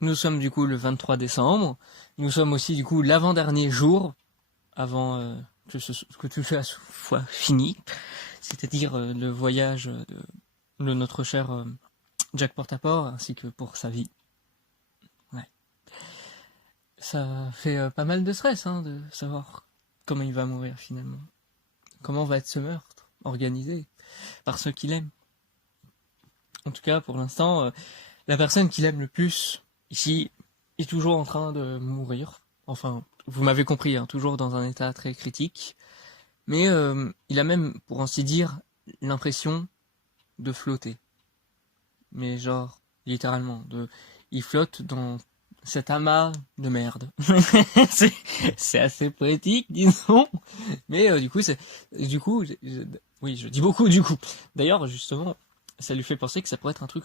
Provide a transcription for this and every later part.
Nous sommes du coup le 23 décembre. Nous sommes aussi du coup l'avant-dernier jour avant que tout soit fini. C'est-à-dire le voyage de notre cher Jack Portaport ainsi que pour sa vie. Ouais. Ça fait pas mal de stress de savoir comment il va mourir finalement. Comment va être ce meurtre organisé par ceux qu'il aime. En tout cas, pour l'instant, la personne qu'il aime le plus ici est toujours en train de mourir. Enfin, vous m'avez compris, toujours dans un état très critique. Mais il a même, pour ainsi dire, l'impression de flotter. Mais genre, littéralement, il flotte dans cet amas de merde. c'est assez poétique, disons. Mais oui, je dis beaucoup du coup. D'ailleurs, justement, ça lui fait penser que ça pourrait être un truc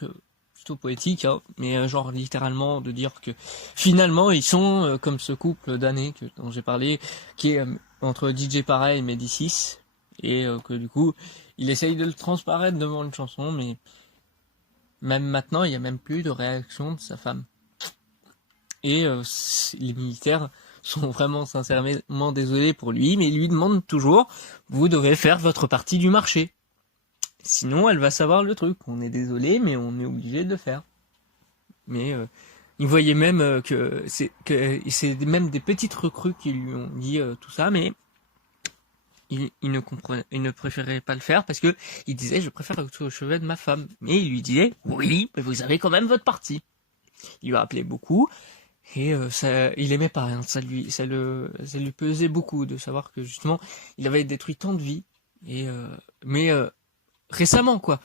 plutôt poétique, mais genre littéralement de dire que finalement ils sont comme ce couple d'années dont j'ai parlé, qui est entre DJ Para et Médicis, et que du coup il essaye de le transparaître devant une chanson, mais même maintenant il n'y a même plus de réaction de sa femme. Et les militaires sont vraiment sincèrement désolés pour lui, mais ils lui demandent toujours « Vous devez faire votre partie du marché. Sinon, elle va savoir le truc. On est désolé, mais on est obligé de le faire. » Mais il voyait même que c'est même des petites recrues qui lui ont dit tout ça, mais il ne préférait pas le faire parce que il disait « Je préfère être au chevet de ma femme. » Mais il lui disait « Oui, mais vous avez quand même votre partie. » Il lui rappelait beaucoup. Et il aimait pas, ça lui pesait beaucoup de savoir que justement il avait détruit tant de vies. Et mais récemment quoi,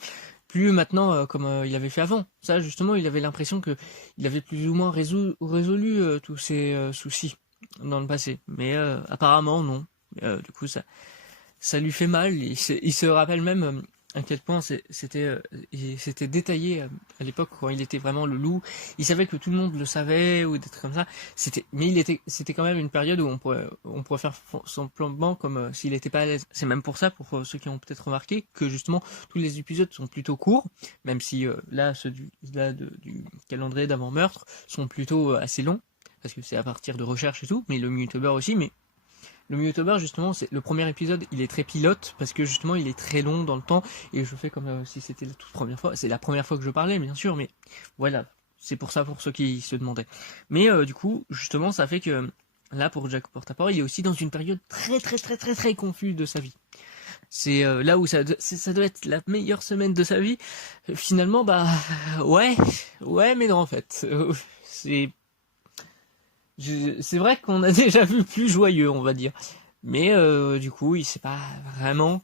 plus maintenant comme il avait fait avant. Ça justement, il avait l'impression que il avait plus ou moins résolu tous ses soucis dans le passé. Mais apparemment non. Du coup ça lui fait mal. Il se rappelle même à quel point c'était détaillé à l'époque quand il était vraiment le loup. Il savait que tout le monde le savait ou des trucs comme ça. C'était quand même une période où on pourrait faire semblant comme s'il n'était pas à l'aise. C'est même pour ça, pour ceux qui ont peut-être remarqué, que justement tous les épisodes sont plutôt courts, même si là ceux du calendrier d'avant meurtre sont plutôt assez longs parce que c'est à partir de recherches et tout, mais le Muttober aussi, mais le Muttober, justement, c'est le premier épisode, il est très pilote parce que justement, il est très long dans le temps et je fais comme si c'était la toute première fois. C'est la première fois que je parlais, bien sûr, mais voilà, c'est pour ça pour ceux qui se demandaient. Mais du coup, justement, ça fait que là, pour Jack Portaport, il est aussi dans une période très très très très très confuse de sa vie. C'est là où ça doit être la meilleure semaine de sa vie. Finalement, bah ouais, mais non en fait. C'est c'est vrai qu'on a déjà vu plus joyeux, on va dire. Mais du coup, il sait pas vraiment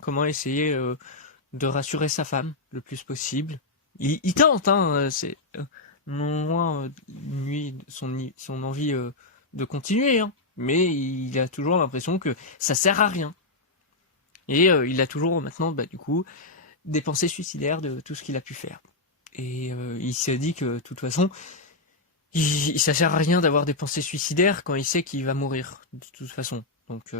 comment essayer de rassurer sa femme le plus possible. Il tente, c'est non loin lui son envie de continuer, mais il a toujours l'impression que ça sert à rien. Et il a toujours maintenant, bah, du coup, des pensées suicidaires de tout ce qu'il a pu faire. Et il s'est dit que de toute façon, ça sert à rien d'avoir des pensées suicidaires quand il sait qu'il va mourir de toute façon. Donc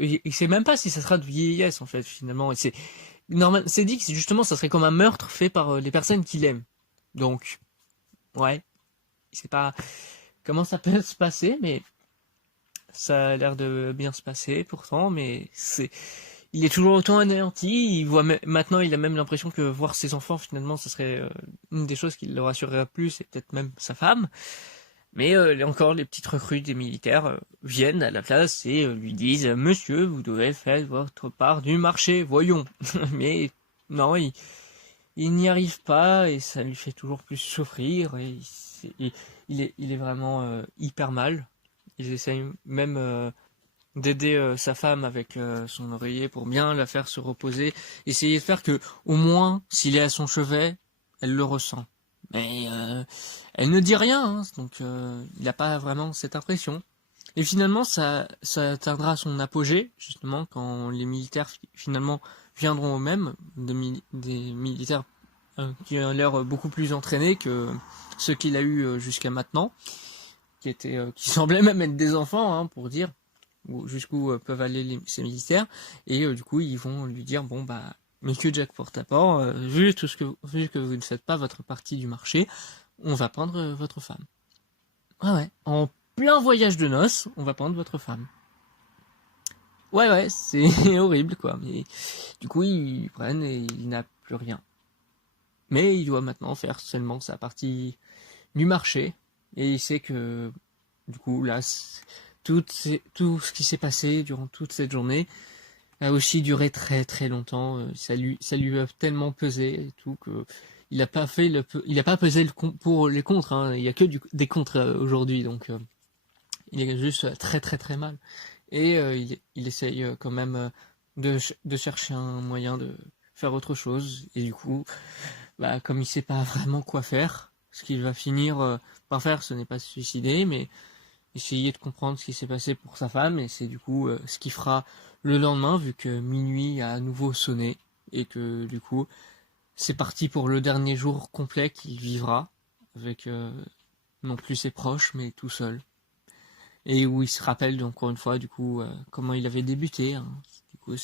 il sait même pas si ça sera de vieillesse en fait finalement. Et c'est dit que justement ça serait comme un meurtre fait par les personnes qu'il aime. Donc ouais, il sait pas comment ça peut se passer, mais ça a l'air de bien se passer pourtant. Mais il est toujours autant anéanti. Maintenant, il a même l'impression que voir ses enfants, finalement, ce serait une des choses qui le rassurerait plus, et peut-être même sa femme. Mais encore, les petites recrues des militaires viennent à la place et lui disent « Monsieur, vous devez faire votre part du marché, voyons !» Mais non, il n'y arrive pas et ça lui fait toujours plus souffrir. Et il est vraiment hyper mal. Ils essayent même d'aider sa femme avec son oreiller pour bien la faire se reposer, essayer de faire que au moins s'il est à son chevet, elle le ressent. Mais elle ne dit rien, donc il n'a pas vraiment cette impression. Et finalement, ça atteindra son apogée, justement, quand les militaires finalement viendront eux-mêmes, des militaires qui ont l'air beaucoup plus entraînés que ceux qu'il a eu jusqu'à maintenant, qui semblaient même être des enfants, pour dire jusqu'où peuvent aller ces militaires, et du coup ils vont lui dire bon bah monsieur Jack Portaport, vu que vous ne faites pas votre partie du marché, on va prendre votre femme. Ah ouais, en plein voyage de noces, on va prendre votre femme. Ouais, c'est horrible quoi, mais du coup ils prennent et il n'a plus rien. Mais il doit maintenant faire seulement sa partie du marché, et il sait que du coup là, tout ce qui s'est passé durant toute cette journée a aussi duré très très longtemps. Ça lui a tellement pesé et tout que il a pas fait il a pas pesé pour les contres. Hein. Il y a que des contres aujourd'hui, donc il est juste très très très mal. Et il essaye quand même de chercher un moyen de faire autre chose. Et du coup, bah, comme il sait pas vraiment quoi faire, ce qu'il va finir par faire, ce n'est pas se suicider, mais essayer de comprendre ce qui s'est passé pour sa femme. Et c'est du coup ce qu'il fera le lendemain, vu que minuit a à nouveau sonné. Et que du coup, c'est parti pour le dernier jour complet qu'il vivra, avec non plus ses proches, mais tout seul. Et où il se rappelle encore une fois du coup comment il avait débuté. Hein. Du coup,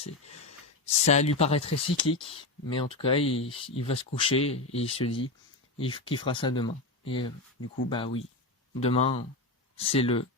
ça lui paraîtrait cyclique, mais en tout cas il va se coucher et il se dit qu'il fera ça demain. Et du coup bah oui, demain c'est le